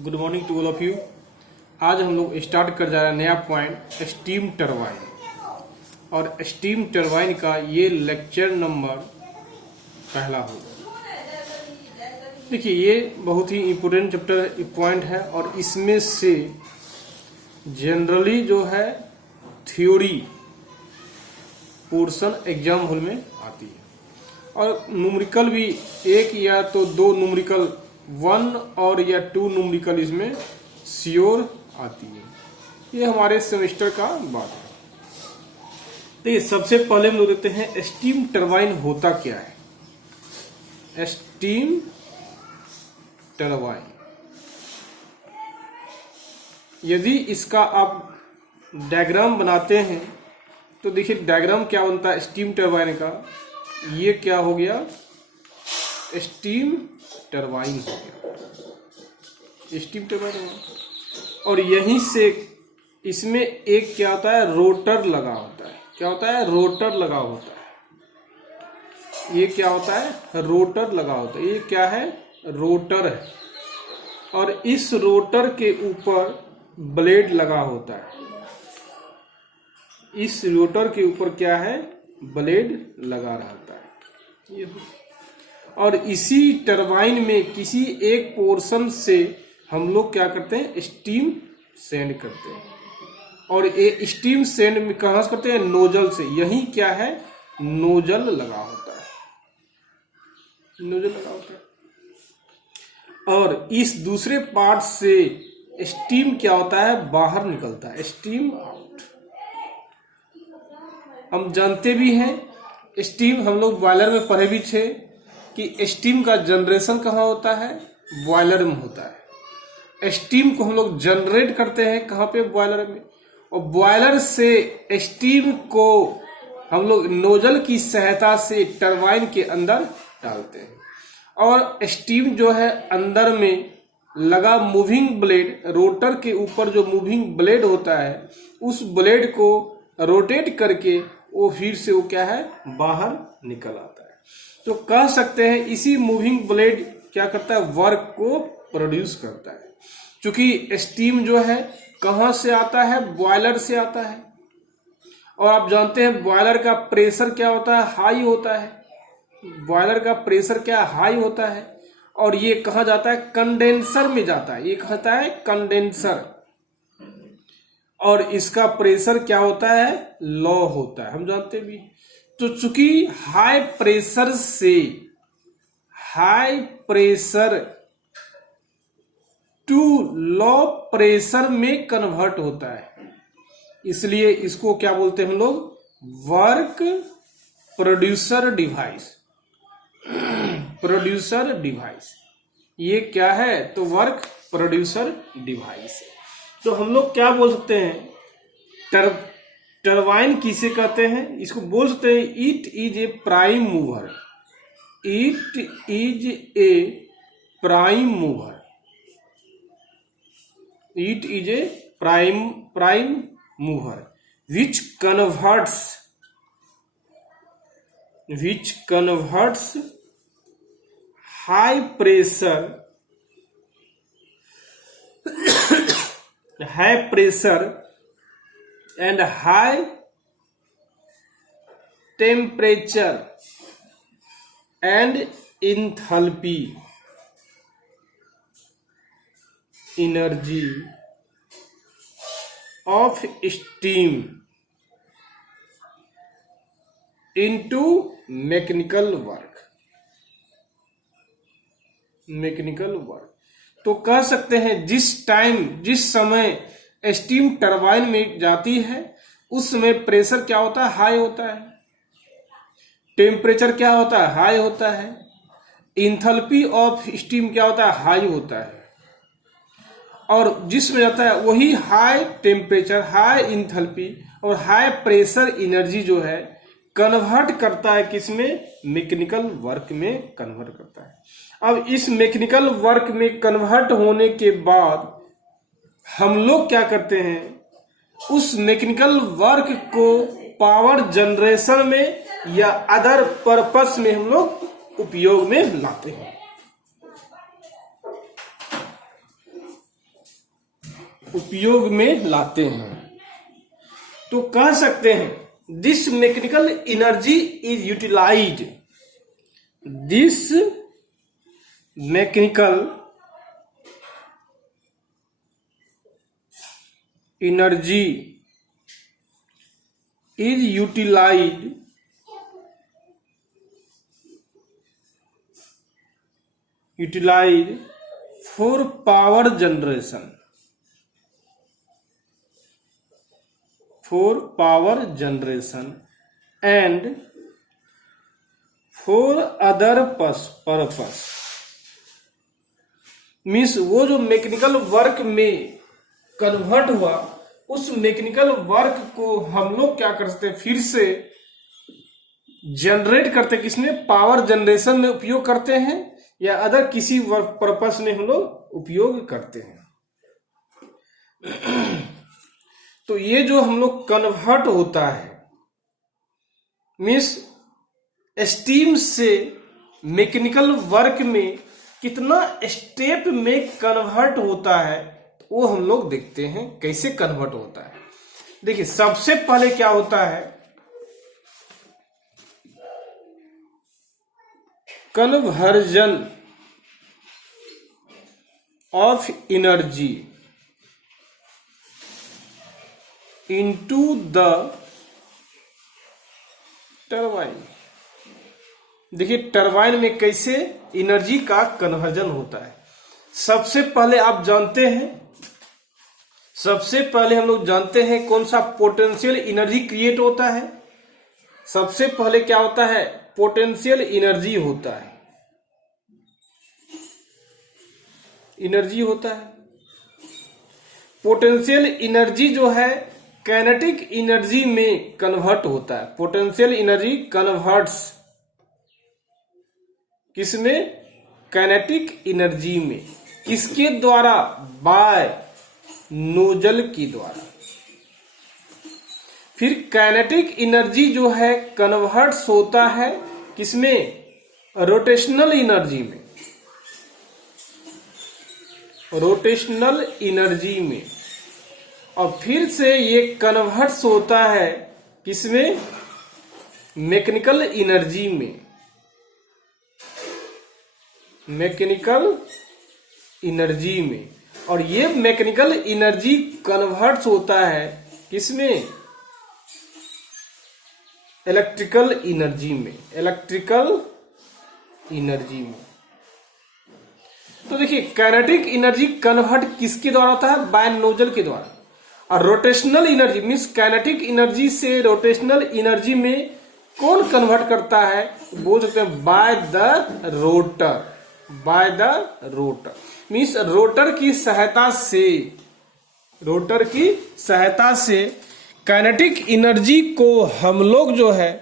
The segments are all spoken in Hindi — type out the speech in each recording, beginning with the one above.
Good morning to all of you. आज हम लोग स्टार्ट कर जा रहे हैं नया पॉइंट स्टीम टरबाइन, और स्टीम टरबाइन का ये लेक्चर नंबर पहला होगा। देखिए, ये बहुत ही इम्पोर्टेंट चैप्टर पॉइंट है और इसमें से जनरली जो है थ्योरी पोर्शन एग्जाम हॉल में आती है, और न्यूमेरिकल भी एक या तो दो न्यूमेरिकल 1 और या 2 न्यूमेरिकल इसमें श्योर आती है। ये हमारे सेमेस्टर का बात है। देखिए, सबसे पहले हम लोग देखते हैं स्टीम टरबाइन होता क्या है। स्टीम टरबाइन, यदि इसका आप डायग्राम बनाते हैं तो देखिए डायग्राम क्या बनता है स्टीम टरबाइन का। ये क्या हो गया, स्टीम टरबाइन हो गया, स्टीम टरबाइन। और यहीं से इसमें एक क्या होता है, रोटर लगा होता है। क्या होता है, रोटर लगा होता है। ये क्या होता है, रोटर लगा होता है। ये क्या है, रोटर है, और इस रोटर के ऊपर ब्लेड लगा होता है। इस रोटर के ऊपर क्या है, ब्लेड लगा रहता है। ये और इसी टरबाइन में किसी एक पोर्शन से हम लोग क्या करते हैं, स्टीम सेंड करते हैं। और ये स्टीम सेंड में कहां से करते हैं, नोजल से। यही क्या है, नोजल लगा होता है, नोजल लगा होता है। और इस दूसरे पार्ट से स्टीम क्या होता है, बाहर निकलता है, स्टीम आउट। हम जानते भी हैं स्टीम, हम लोग बॉयलर में पढ़े भी थे कि स्टीम का जनरेशन कहाँ होता है, बॉयलर में होता है। स्टीम को हम लोग जनरेट करते हैं कहाँ पे, बॉयलर में। और बॉयलर से स्टीम को हम लोग नोजल की सहायता से टरबाइन के अंदर डालते हैं। और स्टीम जो है अंदर में लगा मूविंग ब्लेड, रोटर के ऊपर जो मूविंग ब्लेड होता है, उस ब्लेड को रोटेट करके वो फिर से वो क्या है, बाहर निकल आता है। तो कह सकते हैं इसी मूविंग ब्लेड क्या करता है, वर्क को प्रोड्यूस करता है। क्योंकि स्टीम जो है कहां से आता है, बॉयलर से आता है। और आप जानते हैं बॉयलर का प्रेशर क्या होता है, हाई होता है। बॉयलर का प्रेशर क्या हाई होता है। और ये कहां जाता है, कंडेंसर में जाता है। ये कहता है कंडेंसर, और इसका प्रेशर क्या होता है, लो होता है, हम जानते भी। तो चूंकि high pressure to low pressure में कन्वर्ट होता है, इसलिए इसको क्या बोलते हैं हम लोग, work producer device. Producer device ये क्या है, तो वर्क प्रोड्यूसर डिवाइस। तो हम लोग क्या बोल सकते हैं, टरबाइन किसे कहते हैं, इसको बोल सकते हैं it is a prime mover. It is a prime mover. It is a prime mover which converts high pressure and high temperature and enthalpy energy of steam into mechanical work. तो कह सकते हैं जिस समय स्टीम टरबाइन में जाती है उस समय प्रेशर क्या होता है, हाई होता है। टेम्परेचर क्या होता है, हाई होता है। इंथैल्पी ऑफ स्टीम क्या होता है, हाई होता है। और जिसमें जाता है वही हाई टेम्परेचर, हाई इंथैल्पी और हाई प्रेशर एनर्जी जो है कन्वर्ट करता है, किसमें, मैकेनिकल वर्क में कन्वर्ट करता है। अब इस मैकेनिकल वर्क में कन्वर्ट होने के बाद हम लोग क्या करते हैं, उस मैकेनिकल वर्क को पावर जनरेशन में या अदर पर्पस में हम लोग उपयोग में लाते हैं। उपयोग में लाते हैं। तो कह सकते हैं this mechanical energy is utilised, this mechanical energy is utilised for power generation, and for other purpose. Means वो जो मैकेनिकल वर्क में कन्वर्ट हुआ, उस मैकेनिकल वर्क को हम लोग क्या कर सकते हैं, फिर से जनरेट करते, किसमें, पावर जनरेशन में उपयोग करते हैं, या अदर किसी वर्क पर्पस में हम लोग उपयोग करते हैं। तो ये जो हम लोग कन्वर्ट होता है, मीन्स स्टीम से मैकेनिकल वर्क में कितना स्टेप में कन्वर्ट होता है, वो हम लोग देखते हैं कैसे कन्वर्ट होता है। देखिए सबसे पहले क्या होता है, conversion of energy into the turbine. देखिए टरबाइन में कैसे एनर्जी का कन्वर्जन होता है। सबसे पहले आप जानते हैं, सबसे पहले हम लोग जानते हैं कौन सा पोटेंशियल एनर्जी क्रिएट होता है। सबसे पहले क्या होता है, पोटेंशियल एनर्जी होता है, एनर्जी होता है। पोटेंशियल एनर्जी जो है काइनेटिक एनर्जी में कन्वर्ट होता है। पोटेंशियल एनर्जी कन्वर्ट्स किसमें, काइनेटिक एनर्जी में। किसके द्वारा, बाय नोजल के द्वारा। फिर काइनेटिक एनर्जी जो है कन्वर्ट्स होता है किसमें, रोटेशनल एनर्जी में, रोटेशनल एनर्जी में। और फिर से ये कन्वर्ट्स होता है किसमें, मैकेनिकल एनर्जी में, मैकेनिकल एनर्जी में। और ये मैकेनिकल एनर्जी कन्वर्ट्स होता है किसमें, इलेक्ट्रिकल एनर्जी में, इलेक्ट्रिकल एनर्जी में। तो देखिए काइनेटिक एनर्जी कन्वर्ट किसके द्वारा होता है, बाय नोजल के द्वारा। और rotational energy means kinetic energy से रोटेशनल एनर्जी में कौन कन्वर्ट करता है, बोल सकते हैं by the rotor, by the rotor. Means rotor की सहायता से, रोटर की सहायता से काइनेटिक एनर्जी को हम लोग जो है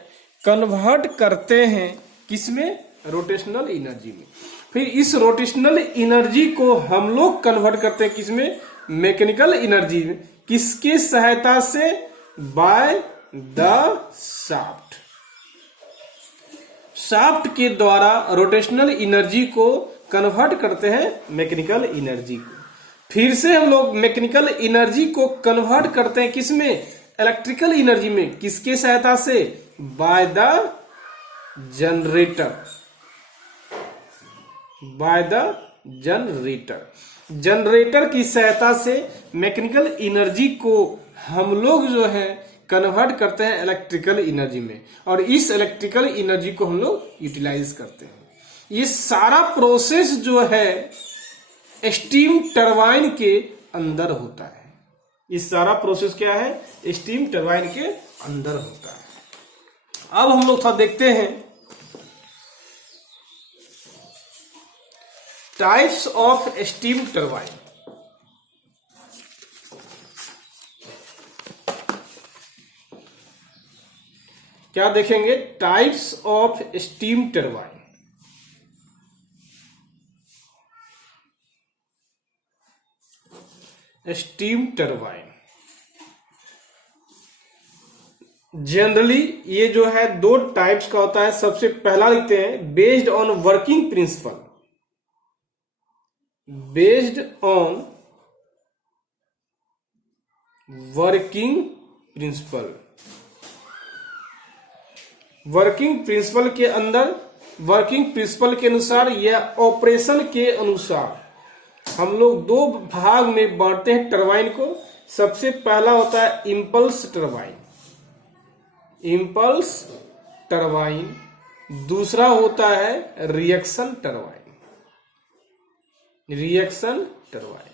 कन्वर्ट करते हैं किसमें, रोटेशनल एनर्जी में। फिर इस रोटेशनल एनर्जी को हम लोग कन्वर्ट करते हैं किसमें, मैकेनिकल एनर्जी में। किसके सहायता से, बाय द शाफ्ट, शाफ्ट के द्वारा रोटेशनल एनर्जी को कन्वर्ट करते हैं मैकेनिकल एनर्जी को। फिर से हम लोग मैकेनिकल एनर्जी को कन्वर्ट करते हैं किसमें, इलेक्ट्रिकल एनर्जी में। किसके सहायता से, by the generator, by the generator. Generator की सहायता से मैकेनिकल एनर्जी को हम लोग जो है कन्वर्ट करते हैं इलेक्ट्रिकल एनर्जी में, और इस इलेक्ट्रिकल एनर्जी को हम लोग यूटिलाइज करते हैं। ये सारा प्रोसेस जो है स्टीम टरबाइन के अंदर होता है। ये सारा प्रोसेस क्या है, स्टीम टरबाइन के अंदर होता है। अब हम लोग थोड़ा देखते हैं टाइप्स ऑफ स्टीम टरबाइन। क्या देखेंगे, types of steam turbine. Steam turbine generally ये जो है दो टाइप्स का होता है। सबसे पहला लिखते हैं based on working principle, based on working principle. Working principle के अंदर, वर्किंग प्रिंसिपल के अनुसार या ऑपरेशन के अनुसार हम लोग दो भाग में बांटते हैं टरबाइन को। सबसे पहला होता है इंपल्स टरबाइन, इंपल्स टरबाइन। दूसरा होता है रिएक्शन टरबाइन, रिएक्शन टरबाइन।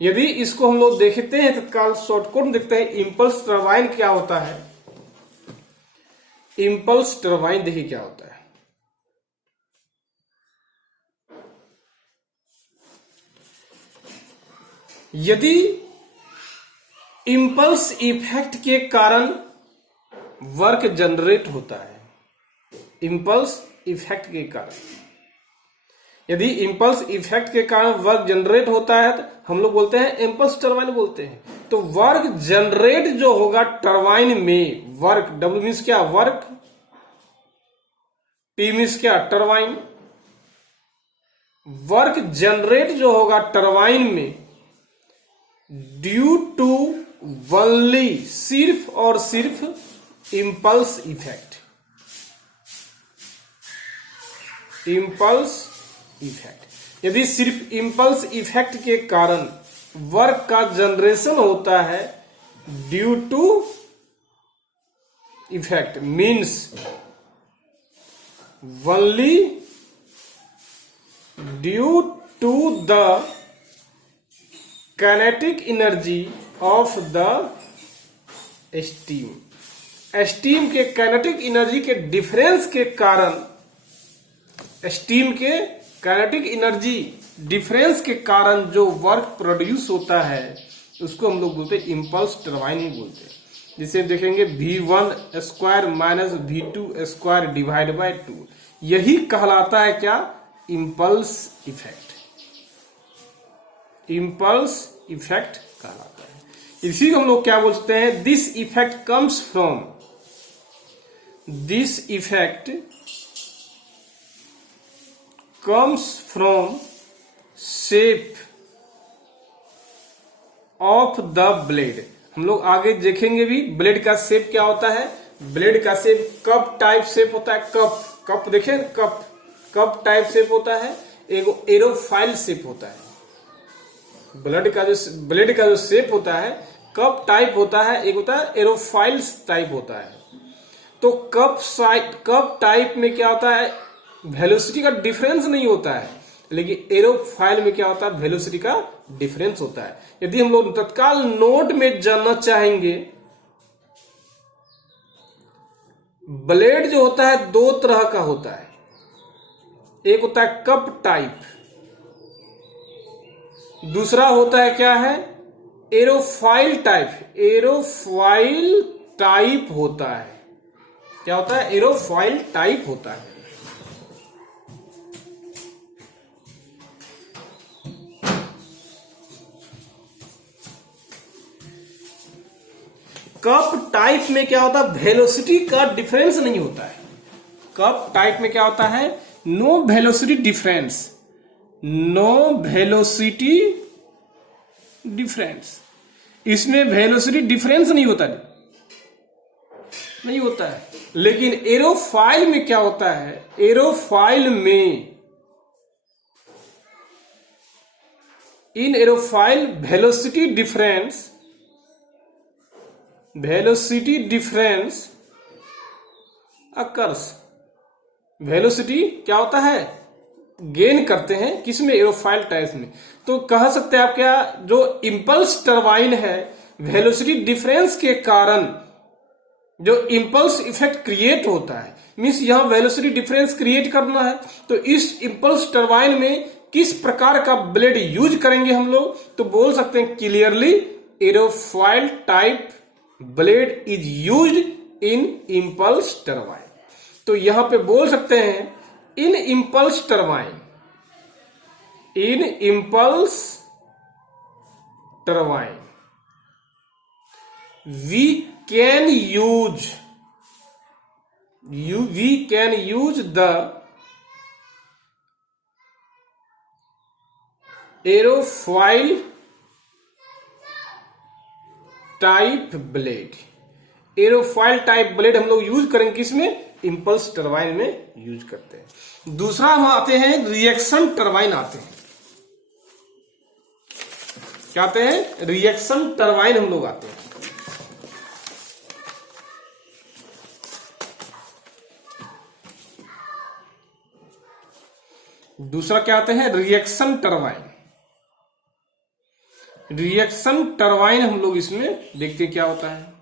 यदि इसको हम लोग देखते हैं तत्काल शॉर्टकट देखते हैं इंपल्स टरबाइन क्या होता है। इंपल्स टरबाइन देखिए क्या होता है। यदि इंपल्स इफेक्ट के कारण वर्क जनरेट होता है, इंपल्स इफेक्ट के कारण, यदि इंपल्स इफेक्ट के कारण वर्क जनरेट होता है तो हम लोग बोलते हैं इंपल्स टरबाइन बोलते हैं। तो वर्क जनरेट जो होगा टरबाइन में, वर्क, डब्ल्यू मीन्स क्या वर्क, टी मीन्स क्या टरबाइन। वर्क जनरेट जो होगा टरबाइन में ड्यू टू ओनली, सिर्फ और सिर्फ इंपल्स इफेक्ट, इंपल्स इफेक्ट। यदि सिर्फ इंपल्स इफेक्ट के कारण वर्क का जनरेशन होता है due to effect means only due to the kinetic energy of the steam. Steam के काइनेटिक एनर्जी के डिफरेंस के कारण, स्टीम के काइनेटिक एनर्जी डिफरेंस के कारण जो वर्क प्रोड्यूस होता है उसको हम लोग बोलते हैं इंपल्स टरबाइन ही बोलते हैं। जिसे देखेंगे V1 square minus V2 square divide by 2, यही कहलाता है क्या इंपल्स इफेक्ट, इंपल्स इफेक्ट कहलाता है। इसी को हम लोग क्या बोलते हैं, this effect comes from, this effect comes from shape of the blade। हम लोग आगे देखेंगे भी ब्लेड का शेप क्या होता है। ब्लेड का शेप कप टाइप शेप होता है, कप, कप देखें, कप, कप टाइप शेप होता है, एक एरोफाइल शेप होता है। ब्लेड का जो शेप होता है कप टाइप होता है, एक होता है एरोफाइल टाइप होता है। तो कप टाइप में क्या होता है, वेलोसिटी का डिफरेंस नहीं होता है, लेकिन एरोफाइल में क्या होता है वेलोसिटी का डिफरेंस होता है। यदि हम लोग तत्काल नोट में जानना चाहेंगे, ब्लेड जो होता है दो तरह का होता है, एक होता है कप टाइप, दूसरा होता है क्या है एरोफाइल टाइप। एरोफाइल टाइप होता है, क्या होता है एरोफाइल टाइप होता है। कप टाइप में क्या होता है वेलोसिटी का डिफरेंस नहीं होता है। कप टाइप में क्या होता है no velocity difference, no velocity difference. इसमें वेलोसिटी डिफरेंस नहीं होता है। लेकिन एरोफाइल में क्या होता है, एरोफाइल में, in aerofoil velocity difference occurs. Velocity क्या होता है गेन करते हैं किसमें, एरोफाइल टाइप में। तो कह सकते हैं आप क्या, जो इंपल्स टरबाइन है वेलोसिटी डिफरेंस के कारण जो इंपल्स इफेक्ट क्रिएट होता है, मीन्स यहां वेलोसिटी डिफरेंस क्रिएट करना है। तो इस इंपल्स टरबाइन में किस प्रकार का ब्लेड यूज करेंगे हम लोग, तो बोल सकते हैं clearly aerofoil type blade is used in impulse turbine. तो यहां पे बोल सकते हैं in impulse turbine, in impulse turbine we can use the aerofoil type blade, aerofoil type blade हम लोग यूज करेंगे किसमें, इंपल्स टरबाइन में यूज करते हैं। दूसरा हम आते हैं रिएक्शन टरबाइन आते हैं, क्या आते हैं, रिएक्शन टरबाइन हम लोग आते हैं। दूसरा क्या आते हैं, रिएक्शन टरबाइन। रिएक्शन टरबाइन हम लोग इसमें देखते हैं क्या होता है।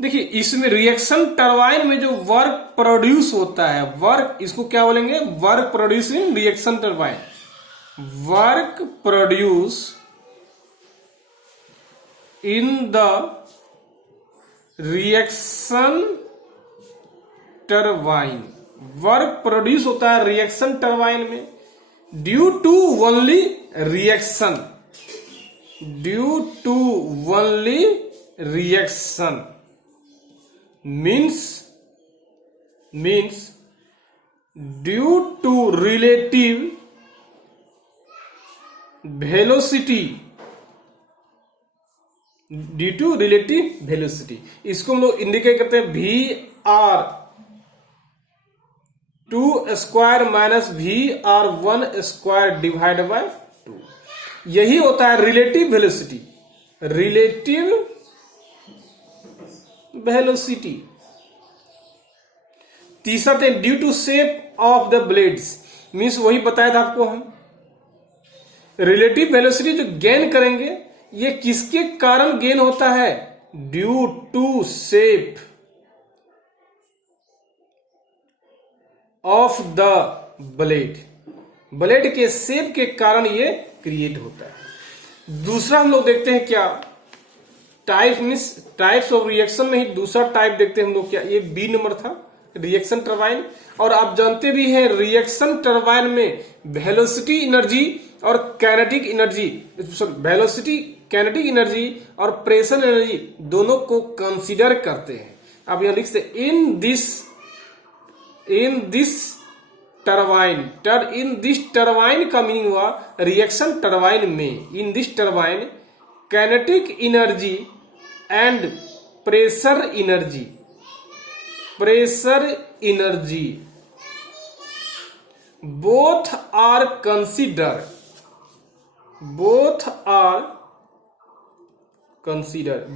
देखिए इसमें रिएक्शन टरबाइन में जो वर्क प्रोड्यूस होता है, वर्क इसको क्या बोलेंगे, work produce in reaction turbine, work produce in the reaction turbine, work produce होता है रिएक्शन टरबाइन में due to only reaction, due to only reaction means due to relative velocity, due to relative velocity, इसको हम लोग इंडिकेट करते हैं V R 2 square minus V R 1 square divide by 2, यही होता है रिलेटिव वेलोसिटी, रिलेटिव वेलोसिटी। तीसरा थे due to shape of the blades, means वही बताया था आपको हम, रिलेटिव वेलोसिटी जो गेन करेंगे ये किसके कारण गेन होता है, due to shape of the blade, blade के शेप के कारण ये क्रिएट होता है। दूसरा हम लोग देखते हैं क्या, type means types of reaction में ही दूसरा टाइप देखते हैं हम लोग क्या, ये बी नंबर था रिएक्शन टरबाइन। और आप जानते भी हैं रिएक्शन टरबाइन में वेलोसिटी एनर्जी और kinetic energy, velocity kinetic energy और प्रेशर एनर्जी दोनों को कंसीडर करते हैं। आप यहां लिखते in this turbine, in this turbine का मीनिंग हुआ रिएक्शन टरबाइन में, in this turbine kinetic energy and pressure energy both are consider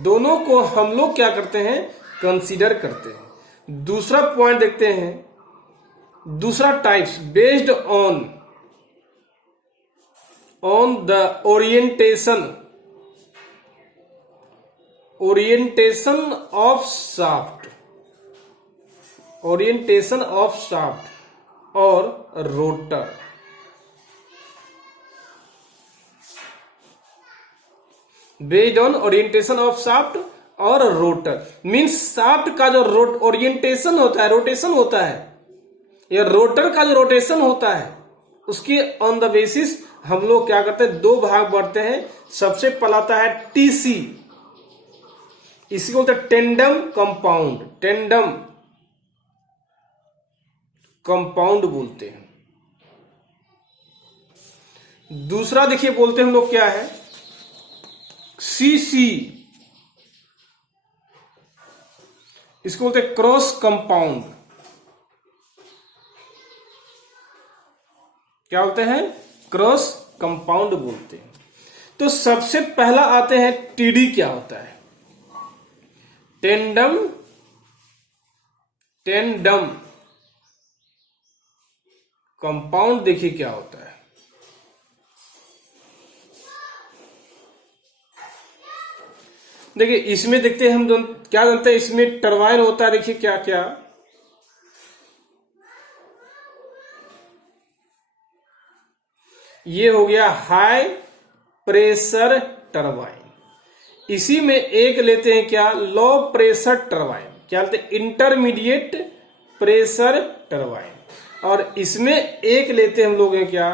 दोनों को हम लोग क्या करते हैं, कंसीडर करते हैं। दूसरा पॉइंट देखते हैं, दूसरा types based on the orientation of shaft, और rotor. Based on orientation of shaft और रोटर, मीन्स शाफ्ट का जो ओरिएंटेशन होता है, रोटेशन होता है, या रोटर का जो रोटेशन होता है, उसके ऑन द बेसिस हम लोग क्या करते हैं, दो भाग बढ़ते हैं। सबसे पहला आता है टीसी, इसी को बोलते हैं टेंडम कंपाउंड, टेंडम कंपाउंड बोलते हैं। दूसरा देखिए बोलते हैं हम लोग क्या है, सीसी, इसको बोलते हैं क्रॉस कंपाउंड, क्या बोलते हैं, क्रॉस कंपाउंड बोलते हैं। तो सबसे पहला आते हैं टीडी, क्या होता है, टेंडम कंपाउंड। देखिए क्या होता है, देखिए इसमें देखते हैं हम क्या जानते हैं, इसमें टरबाइन होता है, देखिए क्या क्या, ये हो गया हाई प्रेशर टरबाइन। इसी में एक लेते हैं क्या, लो प्रेशर टरबाइन, क्या लेते हैं, इंटरमीडिएट प्रेशर टरबाइन। और इसमें एक लेते हैं हम लोग हैं क्या,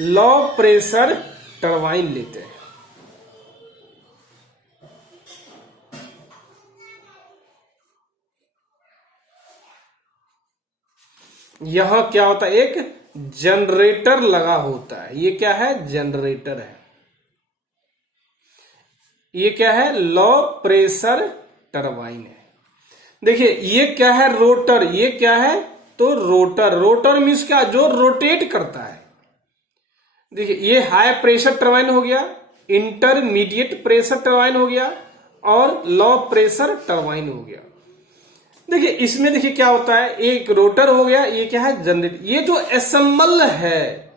लो प्रेशर टरबाइन लेते हैं। यहां क्या होता है, एक जनरेटर लगा होता है, ये क्या है, जनरेटर है। ये क्या है, लो प्रेशर टरबाइन है। देखिए ये क्या है, रोटर, ये क्या है, तो रोटर, रोटर मीन्स क्या, जो रोटेट करता है। देखिए ये हाई प्रेशर टरबाइन हो गया, इंटरमीडिएट प्रेशर टरबाइन हो गया, और लो प्रेशर टरबाइन हो गया। देखिए इसमें देखिए क्या होता है, एक रोटर हो गया, ये क्या है, जनरेटर। ये जो असेंबल है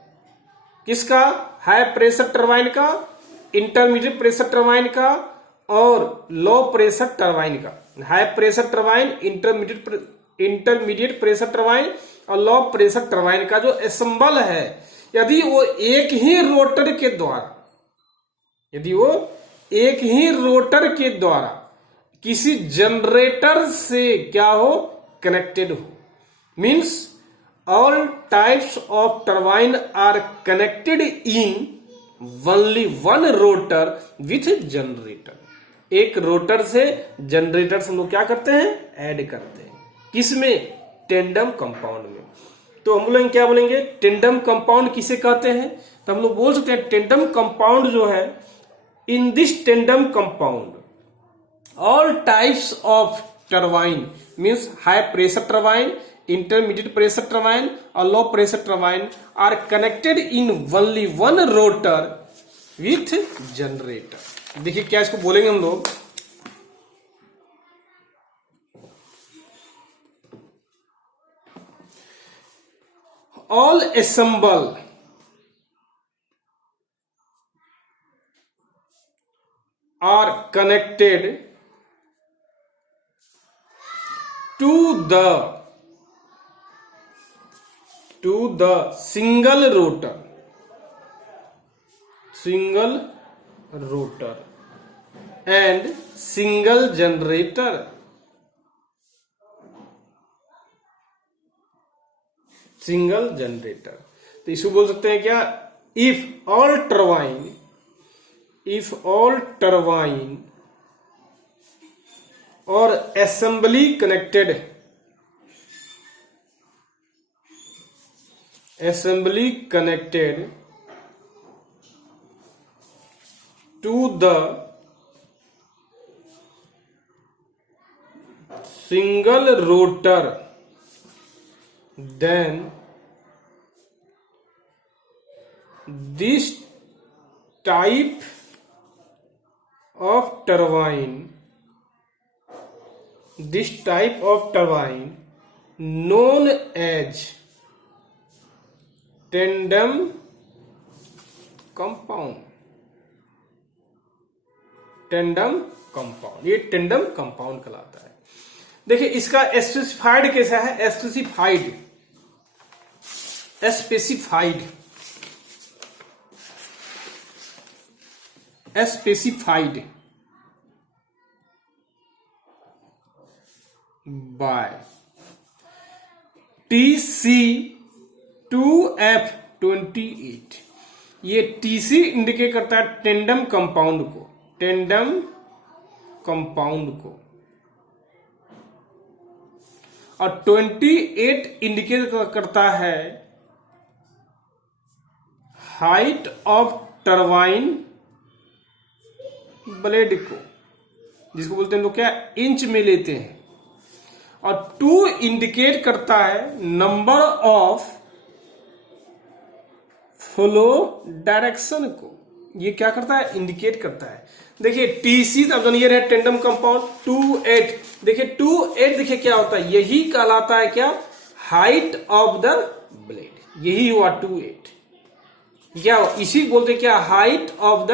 किसका, हाई प्रेशर टरबाइन का, इंटरमीडिएट प्रेशर टरबाइन का, और लो प्रेशर टरबाइन का। High pressure turbine, intermediate pressure turbine और लो प्रेशर टरबाइन का जो असेंबल है, यदि वो एक ही रोटर के द्वारा, यदि वो एक ही रोटर के द्वारा किसी जनरेटर से क्या हो, कनेक्टेड हो, means all types of turbine are connected in only one rotor with generator. एक रोटर से जनरेटर से हम लोग क्या करते हैं, ऐड करते हैं, किसमें, टेंडम कंपाउंड में। तो हम लोग क्या बोलेंगे, टेंडम कंपाउंड किसे कहते हैं, तो हम लोग बोल सकते हैं टेंडम कंपाउंड जो है, in this tandem compound all types of turbine means high pressure turbine, intermediate pressure turbine or low pressure turbine are connected in only one rotor with generator। देखिए क्या इसको बोलेंगे हम लोग, all assemble are connected to the single rotor and single generator। Single generator, तो इसको बोल सकते हैं क्या, इफ ऑल टरबाइन और assembly connected to the single rotor, then this type of turbine known as tandem compound। ये टेंडम कंपाउंड कहलाता है। देखिए इसका स्पेसिफाइड कैसा है, स्पेसिफाइड बाय TC2F28। ये TC इंडिकेट करता है टेंडम कंपाउंड को, और 28 इंडिकेट करता है हाइट ऑफ टरबाइन ब्लेड को, जिसको बोलते हैं लोग क्या, इंच में लेते हैं। और 2 इंडिकेट करता है नंबर ऑफ फ्लो डायरेक्शन को। ये क्या करता है, इंडिकेट करता है। देखिए टीसी अब ये है टेंडम कंपाउंड 28। देखिए 28 देखिए क्या होता है, यही कहलाता है क्या, हाइट ऑफ द ब्लेड। यही हुआ 28, क्या इसी बोलते हैं क्या, height of the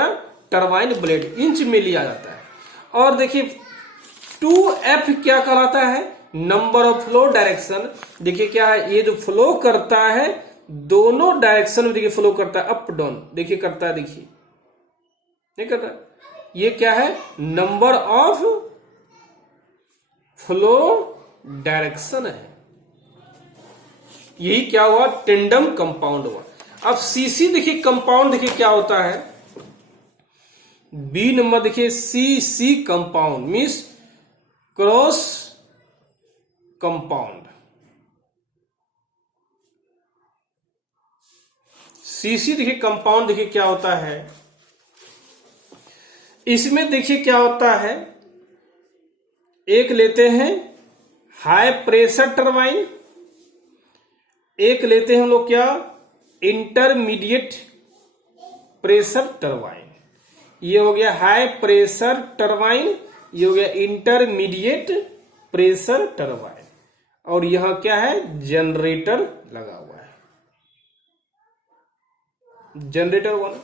turbine blade, inch में लिया जाता है। और देखिए 2F क्या कहलाता है, नंबर ऑफ फ्लो डायरेक्शन। देखिए क्या है, ये जो फ्लो करता है दोनों डायरेक्शन में, देखिए फ्लो करता है अप डाउन, देखिए करता है, देखिए नहीं कर रहा, ये क्या है, नंबर ऑफ फ्लो डायरेक्शन है। यही क्या हुआ, टेंडम कंपाउंड हुआ। अब सीसी देखिए कंपाउंड, देखिए क्या होता है, बी नंबर देखिए C compound means cross compound. CC देखिए कंपाउंड, देखिए क्या होता है, इसमें देखिए क्या होता है, एक लेते हैं हाई प्रेशर टरबाइन, एक लेते हैं हम लोग क्या, इंटरमीडिएट प्रेशर टरबाइन। ये हो गया हाई प्रेशर टरबाइन, ये हो गया इंटरमीडिएट प्रेशर टरबाइन, और यहां क्या है, जनरेटर लगा हुआ है, जनरेटर वन।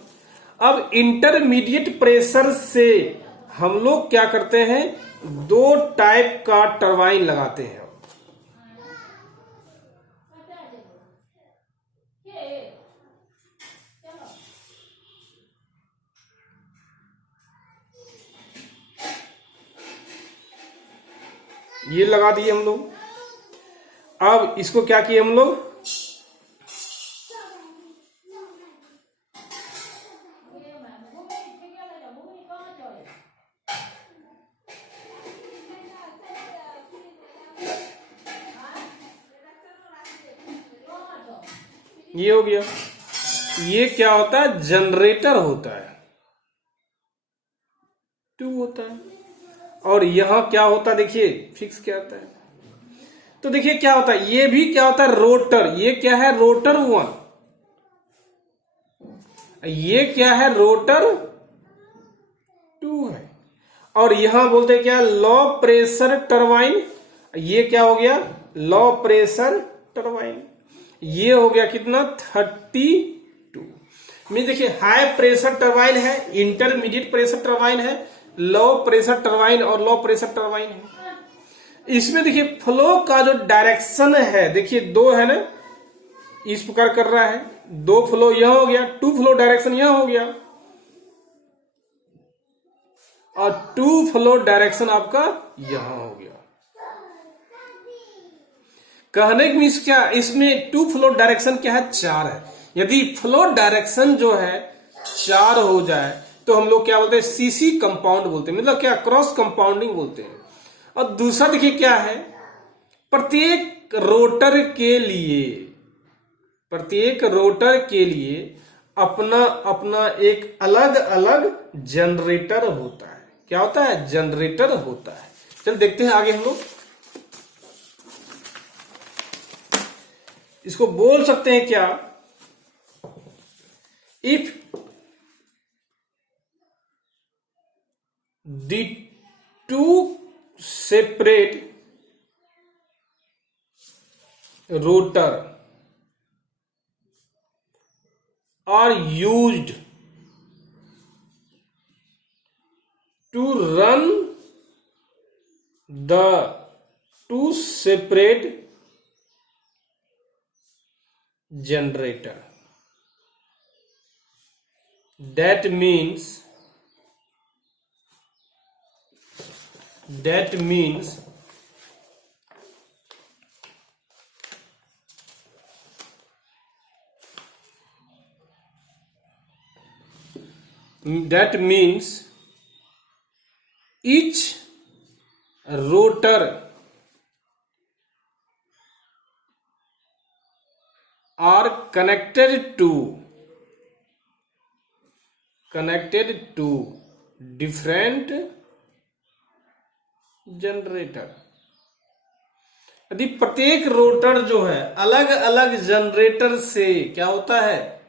अब इंटरमीडिएट प्रेशर से हम लोग क्या करते हैं, दो टाइप का टरबाइन लगाते हैं। ये लगा दिए हम लोग। अब इसको क्या किए हम लोग, ये हो गया। ये क्या होता है, जनरेटर होता है, ट्यूब होता है। और यहां क्या होता है, देखिए फिक्स क्या होता है, तो देखिए क्या होता है, ये भी क्या होता है, रोटर। ये क्या है, रोटर वन, ये क्या है, रोटर टू है। और यहां बोलते हैं क्या, लो प्रेशर टरबाइन। ये क्या हो गया, लो प्रेशर टरबाइन। ये हो गया कितना, 32। मीन देखिए हाई प्रेशर टरबाइन है, इंटरमीडिएट प्रेशर टरबाइन है, लो प्रेशर टरबाइन और लो प्रेशर टरबाइन है। इसमें देखिए फ्लो का जो डायरेक्शन है, देखिए दो है ना, इस प्रकार कर रहा है, दो फ्लो यहां हो गया, टू फ्लो डायरेक्शन यहां हो गया, और टू फ्लो डायरेक्शन आपका यहां हो गया। कहने की मीन्स क्या, इसमें टू फ्लो डायरेक्शन क्या है, 4 है। यदि फ्लो डायरेक्शन जो है 4 हो जाए तो हम लोग क्या बोलते हैं, सीसी कंपाउंड बोलते हैं, मतलब क्या, क्रॉस कंपाउंडिंग बोलते हैं। और दूसरा देखिए क्या है, प्रत्येक रोटर के लिए, प्रत्येक रोटर के लिए अपना अपना एक अलग अलग जनरेटर होता है। क्या होता है, जनरेटर होता है। चल देखते हैं आगे हम लोग। इसको बोल सकते हैं क्या, if the two separate rotor are used to run the two separate generator, that means that means each rotor are connected to different generator. यदि प्रत्येक रोटर जो है अलग अलग जनरेटर से क्या होता है,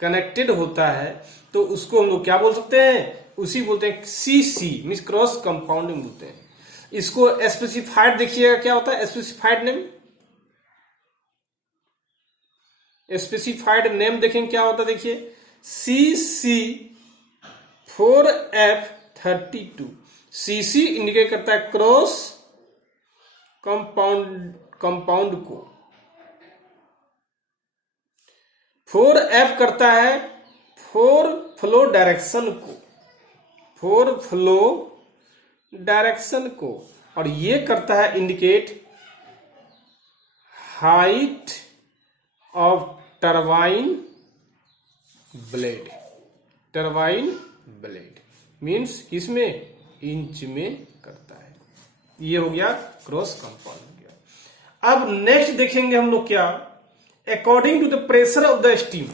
कनेक्टेड होता है, तो उसको हम लोग क्या बोल सकते हैं, उसी बोलते हैं सीसी, मीन्स क्रॉस कंपाउंडिंग बोलते हैं। इसको स्पेसिफाइड देखिएगा क्या होता है, स्पेसिफाइड नेम, स्पेसिफाइड नेम देखेंगे क्या होता है, देखिए CC4F32। सीसी इंडिकेट करता है क्रॉस कंपाउंड को, 4F करता है 4 फ्लो डायरेक्शन को, 4 फ्लो डायरेक्शन को, और ये करता है indicate height of turbine blade. Turbine blade means किसमें, इंच में करता है। ये हो गया क्रॉस कंपाउंड हो गया। अब नेक्स्ट देखेंगे हम लोग क्या, according to the pressure of the steam.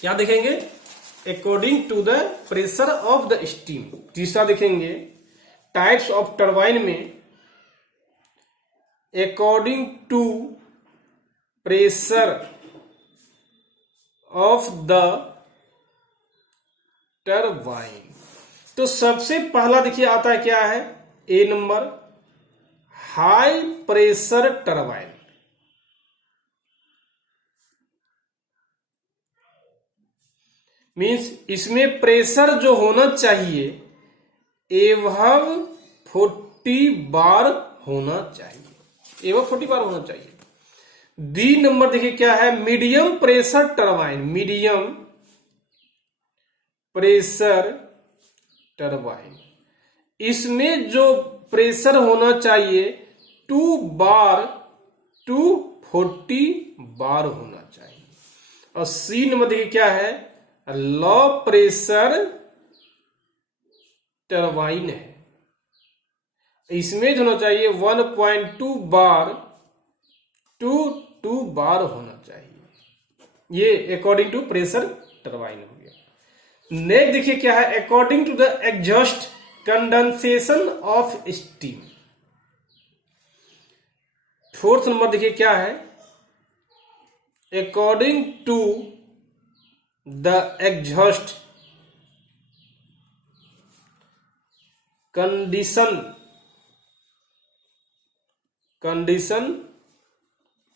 क्या देखेंगे, according to the pressure of the steam. तीसरा देखेंगे टाइप्स ऑफ टरबाइन में according to pressure of the turbine. तो सबसे पहला देखिए आता है क्या है, A number high pressure turbine. Means इसमें प्रेशर जो होना चाहिए एवब 40 बार होना चाहिए, एवब 40 बार होना चाहिए। डी नंबर देखिए क्या है, medium pressure turbine. Medium pressure turbine, इसमें जो प्रेशर होना चाहिए 2 बार टू 40 बार होना चाहिए। और सी नंबर देखिए क्या है, लो प्रेशर टरबाइन है, इसमें जो होना चाहिए 1.2 बार टू 2 बार होना चाहिए। ये अकॉर्डिंग टू प्रेशर टरबाइन हो गया। नेक्स्ट देखिए क्या है, according to the exhaust condensation of steam. Fourth number देखिए क्या है, according to the exhaust condition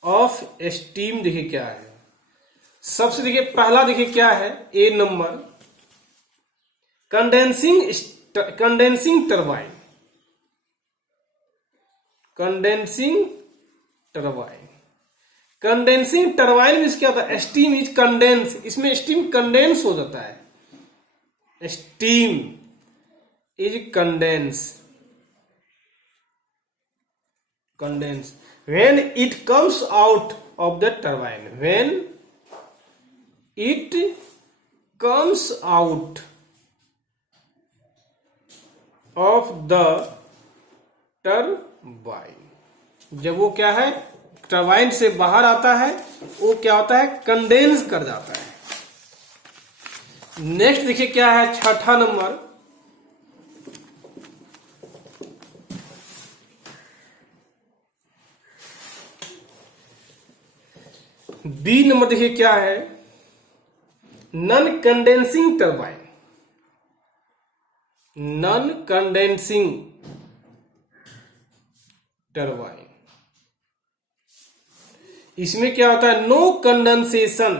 of steam. देखिए क्या है, सबसे देखिए पहला देखिए क्या है, A number condensing turbine. Condensing turbine में क्या होता है, स्टीम इज कंडेंस, इसमें स्टीम कंडेंस हो जाता है। Steam is condense when it comes out of the turbine, when it comes out of the turbine, जब वो क्या है टरबाइन से बाहर आता है वो क्या होता है, कंडेंस कर जाता है। नेक्स्ट देखिए क्या है, छठा नंबर बी नंबर देखिए क्या है, non condensing turbine. Non condensing turbine, इसमें क्या होता है, नो कंडेंसेशन